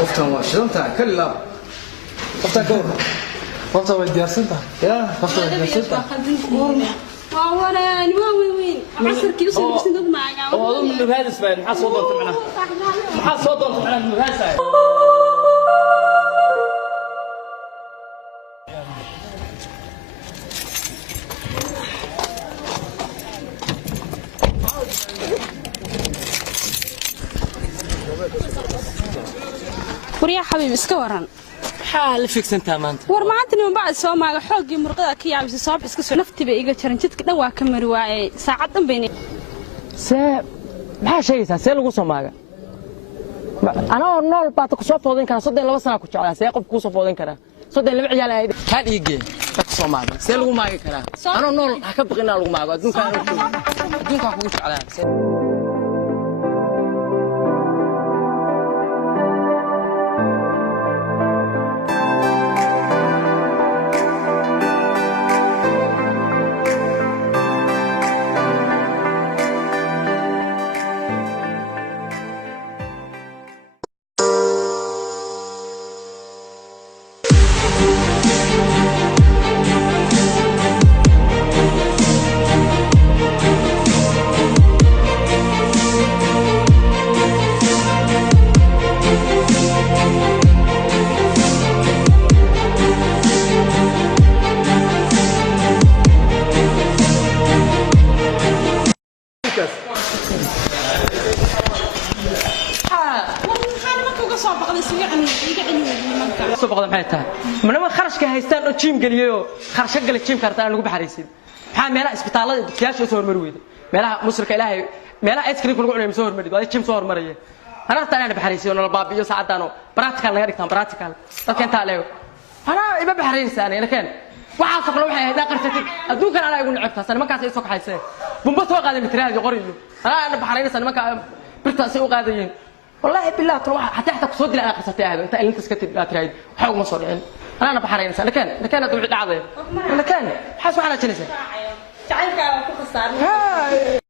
قفتها واشرتها كلها قفتها كور قفتها وديارسنتها يا قفتها وديارسنتها وأنا يعني وين عصر كيوصل بس ندم معك والله من هذا اسمه محصول ضرب معنا محصول ضرب معنا من هذا وريا حبيبي اسكورن حال فيك انت مانت war maanta nin baa soo maaga xoogii murqada ka yaabisay soo iska soo naftiba iga jaran jidka dhan waa ka mari waayay saacadan bayna maxaa sheegaysaa see lagu soo maaga anoo nool baad ku soo foodin kara 32 sano ku jeclaa see qof ku soo foodin kara 32 ciyaal ahayd ka dhigay dadka Soomaali see lagu maagi karaa anoo nool ha ka baqina lagu maago adduunka ku jeclaa سوبقد maxay tahay manama kharashka haystaan oo jim galiyo kharashka gal jim kartaan lagu baxariisin waxa meelaha isbitaalada dadkiyaasha soo hormar weeyday meelaha musirka ilaahay meelaha ice cream lagu cunayo soo hormarid waa jim soo hormaraya ana taan baxariisin oo la baabiyo saacadano practical laga dhigtaan practical dadka inta leeyo ana iba baxariisan laakiin waxa soo kale waxay ahayd qartatid adduunkan ana igu nicibtaa nimankaas ay soo kaxaysay bumba soo qaaday mitraad qoriyo ana baxariisan nimanka birtaas ay u qaadayeen والله بالله تروح حتى تصد لي قصتي هذا انت اللي انت سكتت ترايد حق ما صار يعني انا بحرين لكن ادعي عظيم لكن حاسب على جلسه تعالك كو خساره